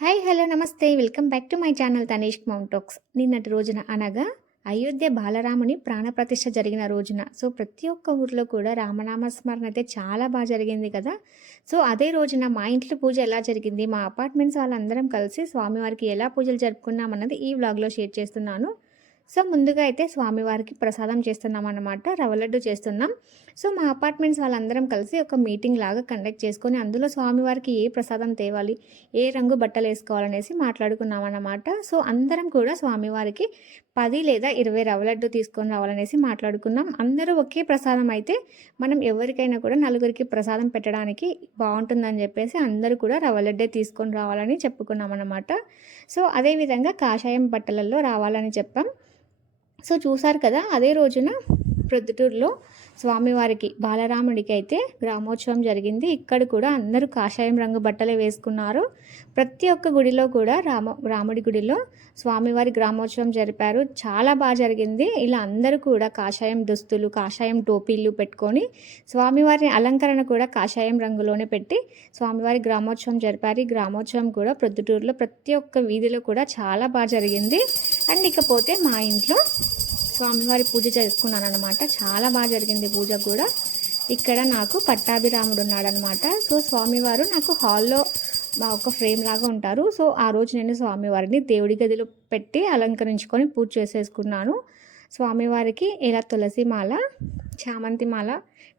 Hi hello నమస్తే. Welcome back to my channel Tanish మౌంటాక్స్ నిన్నటి రోజున అనగా అయోధ్య బాలరాముని ప్రాణప్రతిష్ఠ జరిగిన రోజున. సో ప్రతి ఒక్క ఊర్లో కూడా రామనామ స్మరణ అయితే చాలా బాగా జరిగింది కదా. సో అదే రోజున మా ఇంట్లో పూజ ఎలా జరిగింది? మా అపార్ట్మెంట్స్ వాళ్ళందరం కలిసి స్వామివారికి ఎలా పూజలు జరుపుకున్నామన్నది ఈ వ్లాగ్లో షేర్ చేస్తున్నాను. సో ముందుగా అయితే స్వామివారికి ప్రసాదం చేస్తున్నాం అనమాట రవ్వ లడ్డు చేస్తున్నాం. సో మా అపార్ట్మెంట్స్ వాళ్ళందరం కలిసి ఒక మీటింగ్ లాగా కండక్ట్ చేసుకొని అందులో స్వామివారికి ఏ ప్రసాదం తేవాలి ఏ రంగు బట్టలు వేసుకోవాలనేసి మాట్లాడుకున్నాం అనమాట సో అందరం కూడా స్వామివారికి పది లేదా ఇరవై రవ్వలడ్డు తీసుకొని రావాలనేసి మాట్లాడుకున్నాం. అందరూ ఒకే ప్రసాదం అయితే మనం ఎవరికైనా కూడా నలుగురికి ప్రసాదం పెట్టడానికి బాగుంటుందని చెప్పేసి అందరూ కూడా రవ్వలడ్డే తీసుకొని రావాలని చెప్పుకున్నాం అనమాట సో అదేవిధంగా కాషాయం బట్టలలో రావాలని చెప్పాం. సో చూసారు కదా అదే రోజున ప్రొద్దుటూరులో స్వామివారికి బాలరాముడికి అయితే గ్రామోత్సవం జరిగింది. ఇక్కడ కూడా అందరూ కాషాయం రంగు బట్టలు వేసుకున్నారు. ప్రతి ఒక్క గుడిలో కూడా రామ రాముడి గుడిలో స్వామివారి గ్రామోత్సవం జరిపారు. చాలా బాగా జరిగింది. ఇలా అందరూ కూడా కాషాయం దుస్తులు కాషాయం టోపీలు పెట్టుకొని స్వామివారిని అలంకరణ కూడా కాషాయం రంగులోనే పెట్టి స్వామివారి గ్రామోత్సవం జరిపారు. ఈ గ్రామోత్సవం కూడా ప్రొద్దుటూరులో ప్రతి ఒక్క వీధిలో కూడా చాలా బాగా జరిగింది. అండ్ ఇకపోతే మా ఇంట్లో స్వామివారి పూజ చేసుకున్నాను అనమాట చాలా బాగా జరిగింది పూజ కూడా. ఇక్కడ నాకు పట్టాభిరాముడు ఉన్నాడనమాట సో స్వామివారు నాకు హాల్లో మా ఒక ఫ్రేమ్ లాగా ఉంటారు. సో ఆ రోజు నేను స్వామివారిని దేవుడి గదిలో పెట్టి అలంకరించుకొని పూజ చేసేసుకున్నాను. స్వామివారికి ఇలా తులసి మాల చామంతి మాల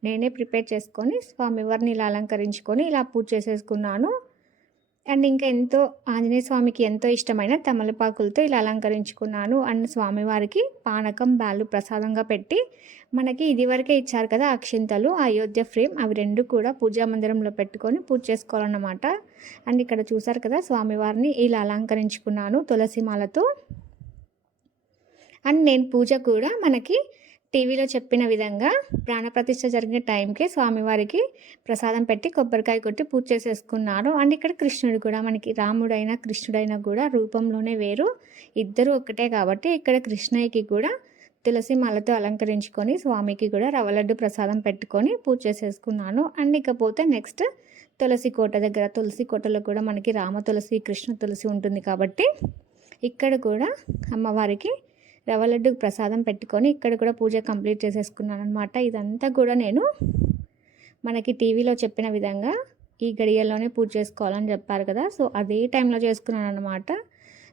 నేనే ప్రిపేర్ చేసుకొని స్వామివారిని ఇలా అలంకరించుకొని ఇలా పూజ చేసేసుకున్నాను. అండ్ ఇంకా ఎంతో ఆంజనేయ స్వామికి ఎంతో ఇష్టమైన తమలపాకులతో ఇలా అలంకరించుకున్నాను. అండ్ స్వామివారికి పానకం బ్యాలు ప్రసాదంగా పెట్టి మనకి ఇదివరకే ఇచ్చారు కదా అక్షింతలు అయోధ్య ఫ్రేమ్ అవి రెండు కూడా పూజా మందిరంలో పెట్టుకొని పూజ చేసుకోవాలన్నమాట. అండ్ ఇక్కడ చూసారు కదా స్వామివారిని ఇలా అలంకరించుకున్నాను తులసి మాలతో. అండ్ నేను పూజ కూడా మనకి టీవీలో చెప్పిన విధంగా ప్రాణప్రతిష్ఠ జరిగిన టైంకి స్వామివారికి ప్రసాదం పెట్టి కొబ్బరికాయ కొట్టి పూజ చేసేసుకున్నారు. అండ్ ఇక్కడ కృష్ణుడు కూడా మనకి రాముడైనా కృష్ణుడైనా కూడా రూపంలోనే వేరు. ఇద్దరు ఒక్కటే కాబట్టి ఇక్కడ కృష్ణయ్యకి కూడా తులసి మాలతో అలంకరించుకొని స్వామికి కూడా రవ్వలడ్డు ప్రసాదం పెట్టుకొని పూజ చేసేసుకున్నాను. అండ్ ఇకపోతే నెక్స్ట్ తులసి కోట దగ్గర తులసి కోటలో కూడా మనకి రామ తులసి కృష్ణ తులసి ఉంటుంది కాబట్టి ఇక్కడ కూడా అమ్మవారికి రవ్వ లడ్డు ప్రసాదం పెట్టుకొని ఇక్కడ కూడా పూజ కంప్లీట్ చేసేసుకున్నాను అనమాట ఇదంతా కూడా నేను మనకి టీవీలో చెప్పిన విధంగా ఈ గడియల్లోనే పూజ చేసుకోవాలని చెప్పారు కదా. సో అదే టైంలో చేసుకున్నాను అనమాట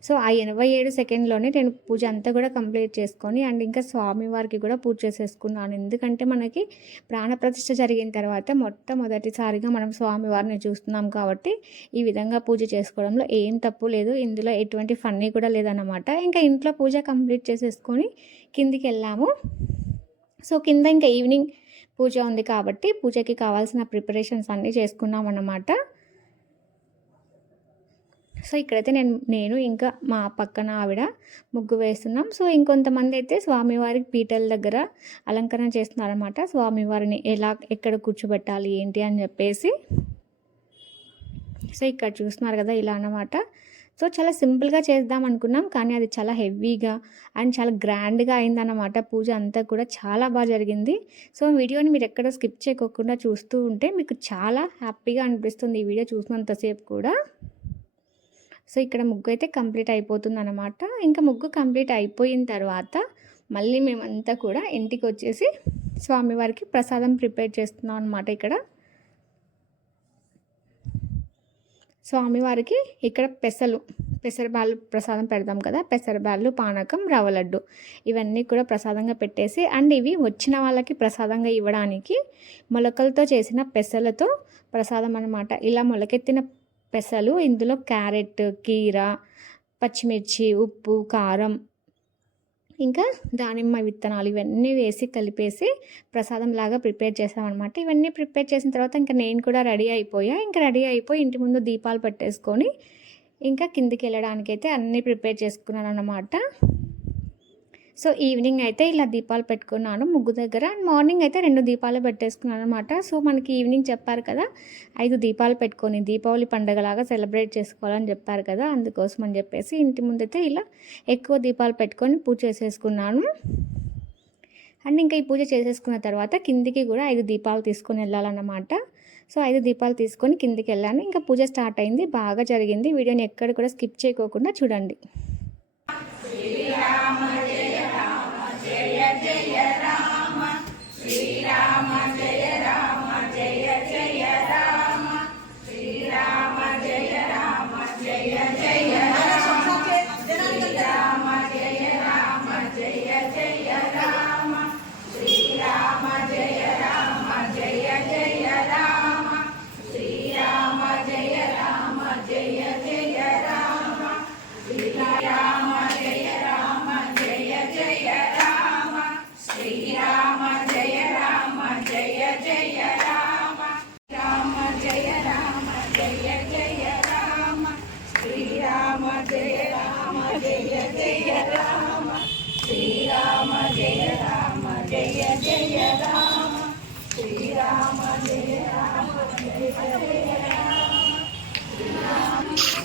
సో ఆ ఎనభై ఏడు సెకండ్లోనే నేను పూజ అంతా కూడా కంప్లీట్ చేసుకొని అండ్ ఇంకా స్వామివారికి కూడా పూజ చేసేసుకున్నాను. ఎందుకంటే మనకి ప్రాణప్రతిష్ఠ జరిగిన తర్వాత మొట్టమొదటిసారిగా మనం స్వామివారిని చూస్తున్నాం కాబట్టి ఈ విధంగా పూజ చేసుకోవడంలో ఏం తప్పు లేదు. ఇందులో ఎటువంటి ఫన్నీ కూడా లేదన్నమాట. ఇంకా ఇంట్లో పూజ కంప్లీట్ చేసేసుకొని కిందికి వెళ్ళాము. సో కింద ఇంకా ఈవినింగ్ పూజ ఉంది కాబట్టి పూజకి కావాల్సిన ప్రిపరేషన్స్ అన్నీ చేసుకున్నాం అన్నమాట సో ఇక్కడైతే నేను నేను ఇంకా మా పక్కన ఆవిడ ముగ్గు వేస్తున్నాం. సో ఇంకొంతమంది అయితే స్వామివారికి పీటల దగ్గర అలంకరణ చేస్తున్నారనమాట స్వామివారిని ఎలా ఎక్కడ కూర్చోబెట్టాలి ఏంటి అని చెప్పేసి. సో ఇక్కడ చూస్తున్నారు కదా ఇలా అన్నమాట. సో చాలా సింపుల్గా చేద్దాం అనుకున్నాం కానీ అది చాలా హెవీగా అండ్ చాలా గ్రాండ్గా అయిందన్నమాట. పూజ అంతా కూడా చాలా బాగా జరిగింది. సో వీడియోని మీరు ఎక్కడ స్కిప్ చేయకోకుండా చూస్తూ ఉంటే మీకు చాలా హ్యాపీగా అనిపిస్తుంది ఈ వీడియో చూసినంతసేపు కూడా. సో ఇక్కడ ముగ్గు అయితే కంప్లీట్ అయిపోతుంది అనమాట ఇంకా ముగ్గు కంప్లీట్ అయిపోయిన తర్వాత మళ్ళీ మేమంతా కూడా ఇంటికి వచ్చేసి స్వామివారికి ప్రసాదం ప్రిపేర్ చేస్తున్నాం అనమాట ఇక్కడ. స్వామివారికి ఇక్కడ పెసలు పెసరబాళ్ళు ప్రసాదం పెడదాం కదా. పెసరబాళ్ళు పానకం రవ్వ లడ్డు ఇవన్నీ కూడా ప్రసాదంగా పెట్టేసి అండ్ ఇవి వచ్చిన వాళ్ళకి ప్రసాదంగా ఇవ్వడానికి మొలకలతో చేసిన పెసలతో ప్రసాదం అనమాట ఇలా మొలకెత్తిన పెసలు ఇందులో క్యారెట్ కీర పచ్చిమిర్చి ఉప్పు కారం ఇంకా దానిమ్మ విత్తనాలు ఇవన్నీ వేసి కలిపేసి ప్రసాదం లాగా ప్రిపేర్ చేసామన్నమాట. ఇవన్నీ ప్రిపేర్ చేసిన తర్వాత ఇంకా నేను కూడా రెడీ అయిపోయా. ఇంకా రెడీ అయిపోయి ఇంటి ముందు దీపాలు పెట్టేసుకొని ఇంకా కిందికి వెళ్ళడానికైతే అన్నీ ప్రిపేర్ చేసుకున్నాను అన్నమాట సో ఈవినింగ్ అయితే ఇలా దీపాలు పెట్టుకున్నాను ముగ్గు దగ్గర. అండ్ మార్నింగ్ అయితే రెండు దీపాలు పెట్టేసుకున్నాను అనమాట సో మనకి ఈవినింగ్ చెప్పారు కదా ఐదు దీపాలు పెట్టుకొని దీపావళి పండగలాగా సెలబ్రేట్ చేసుకోవాలని చెప్పారు కదా అందుకోసం అని చెప్పేసి ఇంటి ముందైతే ఇలా ఎక్కువ దీపాలు పెట్టుకొని పూజ చేసేసుకున్నాను. అండ్ ఇంకా ఈ పూజ చేసేసుకున్న తర్వాత కిందికి కూడా ఐదు దీపాలు తీసుకొని వెళ్ళాలన్నమాట. సో ఐదు దీపాలు తీసుకొని కిందికి వెళ్ళాను. ఇంకా పూజ స్టార్ట్ అయింది బాగా జరిగింది. వీడియోని ఎక్కడ కూడా స్కిప్ చేయకోకుండా చూడండి. జయ రామ శ్రీరామ జయ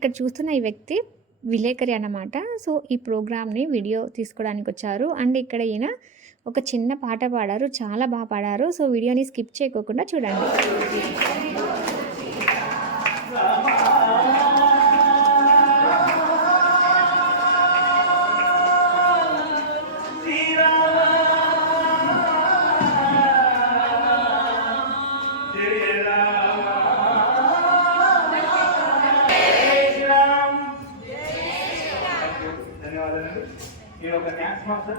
ఇక్కడ చూస్తున్న ఈ వ్యక్తి విలేకరి అన్నమాట. సో ఈ ప్రోగ్రామ్ని వీడియో తీసుకోవడానికి వచ్చారు అండ్ ఇక్కడ ఈయన ఒక చిన్న పాట పాడారు. చాలా బాగా పాడారు. సో వీడియోని స్కిప్ చేయకోకుండా చూడండి. ఒక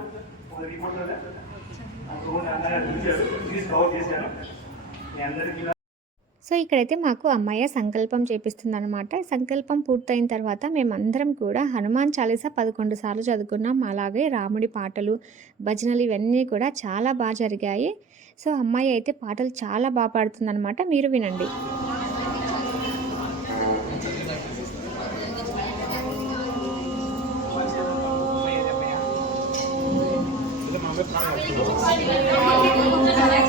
కవర్ చేశాను మీ అందరికీ సో ఇక్కడైతే మాకు అమ్మాయి సంకల్పం చేపిస్తుందన్నమాట. సంకల్పం పూర్తయిన తర్వాత మేమందరం కూడా హనుమాన్ చాలీసా పదకొండు సార్లు చదువుకున్నాం. అలాగే రాముడి పాటలు భజనలు ఇవన్నీ కూడా చాలా బాగా జరిగాయి. సో అమ్మాయి అయితే పాటలు చాలా బాగా పాడుతుందనమాట మీరు వినండి. చాలా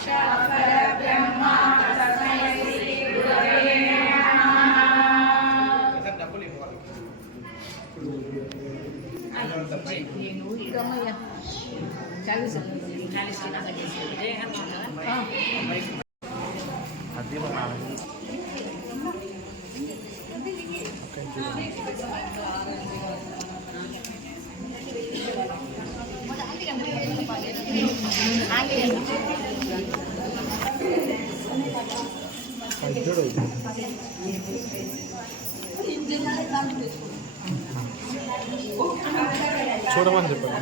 Tchau. చూడమని చెప్పండి.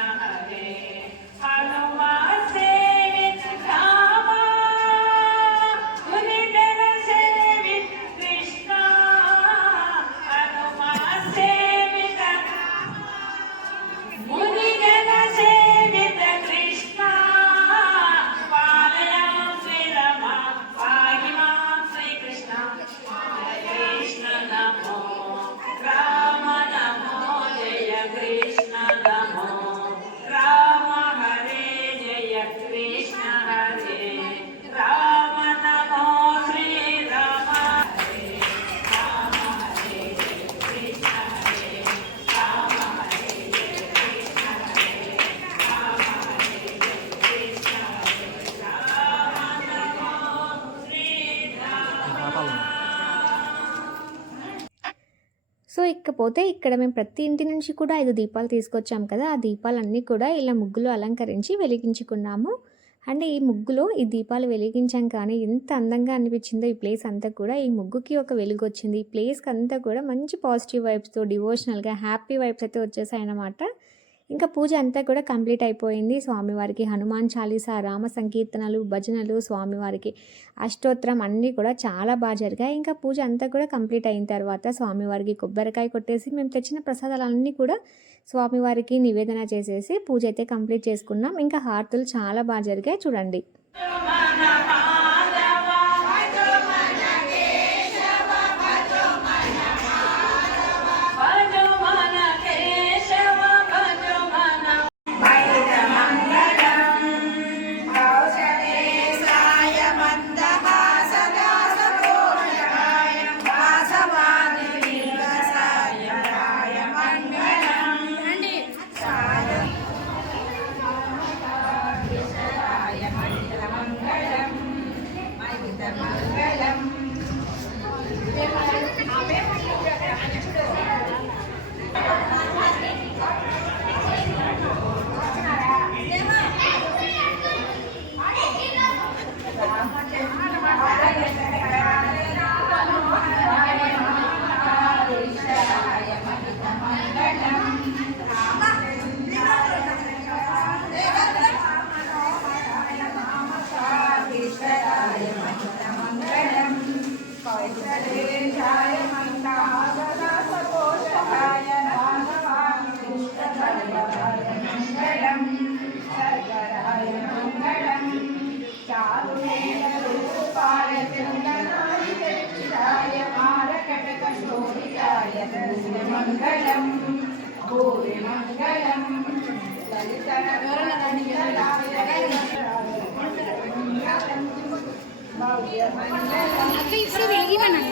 కృష్ణ హరే సో ఇక్కడ మేము ప్రతి ఇంటి నుంచి కూడా ఐదు దీపాలు తీసుకొచ్చాం కదా ఆ దీపాలన్నీ కూడా ఇలా ముగ్గులు అలంకరించి వెలిగించుకున్నాము. అండ్ ఈ ముగ్గులో ఈ దీపాలు వెలిగించాం కానీ ఎంత అందంగా అనిపించిందో ఈ ప్లేస్ అంతా కూడా. ఈ ముగ్గుకి ఒక వెలుగు వచ్చింది ఈ ప్లేస్కి అంతా కూడా మంచి పాజిటివ్ వైబ్స్తో డివోషనల్గా హ్యాపీ వైబ్స్ అయితే వచ్చేసాయి అన్నమాట ఇంకా పూజ అంతా కూడా కంప్లీట్ అయిపోయింది. స్వామివారికి హనుమాన్ చాలీసా రామ సంకీర్తనలు భజనలు స్వామివారికి అష్టోత్తరం అన్నీ కూడా చాలా బాగా జరిగాయి. ఇంకా పూజ అంతా కూడా కంప్లీట్ అయిన తర్వాత స్వామివారికి కొబ్బరికాయ కొట్టేసి మేము తెచ్చిన ప్రసాదాలన్నీ కూడా స్వామివారికి నివేదన చేసేసి పూజ అయితే కంప్లీట్ చేసుకున్నాం. ఇంకా హారతులు చాలా బాగా జరిగాయి. చూడండి. அக்கா இப்படி வெளியே நான்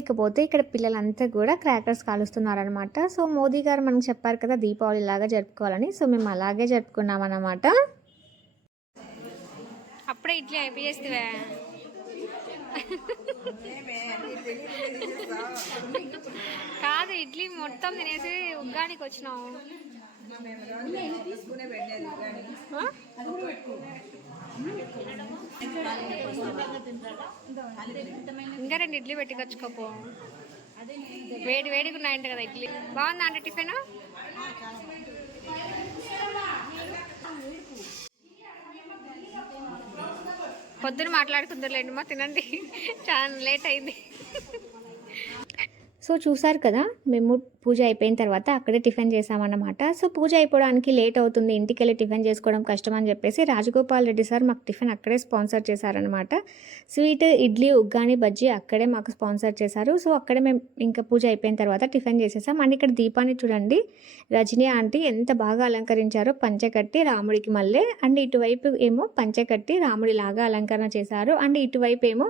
ఇకపోతే ఇక్కడ పిల్లలంతా కూడా క్రాకర్స్ కాలుస్తున్నారనమాట. సో మోదీ గారు మనకు చెప్పారు కదా దీపావళి లాగా జరుపుకోవాలని. సో మేము అలాగే జరుపుకున్నాం అన్నమాట అప్పుడే ఇడ్లీ అయిపోయేస్తే కాదు ఇడ్లీ మొత్తం తినేసి ఉగ్గానికి వచ్చినాం. ఆ? ఇంకా రెండు ఇడ్లీ పెట్టుకొచ్చుకోపో వేడి వేడిగా ఉన్నాయంట కదా ఇడ్లీ. బాగుందా అంటే టిఫిన్? పొద్దున మాట్లాడుకుందరులేండి మా తినండి. చాలా లేట్ అయింది. సో చూసారు కదా మేము పూజ అయిపోయిన తర్వాత అక్కడే టిఫిన్ చేసామన్నమాట. సో పూజ అయిపోవడానికి లేట్ అవుతుంది ఇంటికి వెళ్ళి టిఫిన్ చేసుకోవడం కష్టం అని చెప్పేసి రాజగోపాల్ రెడ్డి సార్ మాకు టిఫిన్ అక్కడే స్పాన్సర్ చేశారనమాట స్వీట్ ఇడ్లీ ఉగ్గాని బజ్జీ అక్కడే మాకు స్పాన్సర్ చేశారు. సో అక్కడే మేము ఇంకా పూజ అయిపోయిన తర్వాత టిఫిన్ చేసేసాం. అండ్ ఇక్కడ దీపాన్ని చూడండి రజనీ ఆంటీ ఎంత బాగా అలంకరించారో పంచె కట్టి రాముడికి మళ్ళీ అండ్ ఇటువైపు ఏమో పంచె కట్టి రాముడి లాగా అలంకరణ చేశారు. అండ్ ఇటువైపు ఏమో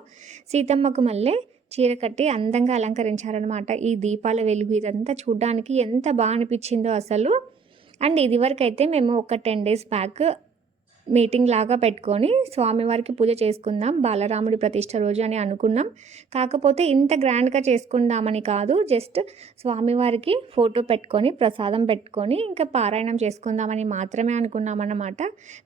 సీతమ్మకు మళ్ళీ చీర కట్టి అందంగా అలంకరించారనమాట ఈ దీపాల వెలుగు ఇదంతా చూడడానికి ఎంత బాగా అనిపించిందో అసలు. అండ్ ఇదివరకైతే అయితే మేము ఒక టెన్ డేస్ బ్యాక్ మీటింగ్ లాగా పెట్టుకొని స్వామివారికి పూజ చేసుకుందాం బాలరాముడి ప్రతిష్ట రోజు అని అనుకున్నాం. కాకపోతే ఇంత గ్రాండ్గా చేసుకుందామని కాదు జస్ట్ స్వామివారికి ఫోటో పెట్టుకొని ప్రసాదం పెట్టుకొని ఇంకా పారాయణం చేసుకుందామని మాత్రమే అనుకున్నామన్నమాట.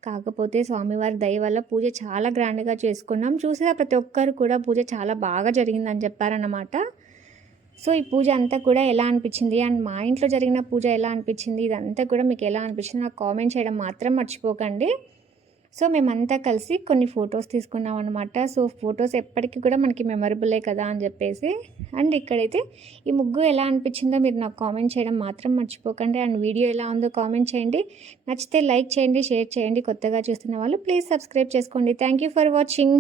కాకపోతే స్వామివారి దయ వల్ల పూజ చాలా గ్రాండ్గా చేసుకున్నాం. చూసిన ప్రతి ఒక్కరు కూడా పూజ చాలా బాగా జరిగిందని చెప్పారన్నమాట. సో ఈ పూజ అంతా కూడా ఎలా అనిపించింది? అండ్ మా ఇంట్లో జరిగిన పూజ ఎలా అనిపించింది? ఇదంతా కూడా మీకు ఎలా అనిపించింది? నాకు కామెంట్ చేయడం మాత్రం మర్చిపోకండి. సో మేమంతా కలిసి కొన్ని ఫొటోస్ తీసుకున్నాం అనమాట సో ఫొటోస్ ఎప్పటికీ కూడా మనకి మెమరబులే కదా అని చెప్పేసి. అండ్ ఇక్కడైతే ఈ ముగ్గు ఎలా అనిపించిందో మీరు నాకు కామెంట్ చేయడం మాత్రం మర్చిపోకండి. అండ్ వీడియో ఎలా ఉందో కామెంట్ చేయండి. నచ్చితే లైక్ చేయండి షేర్ చేయండి. కొత్తగా చూస్తున్న వాళ్ళు ప్లీజ్ సబ్స్క్రైబ్ చేసుకోండి. Thank you for watching.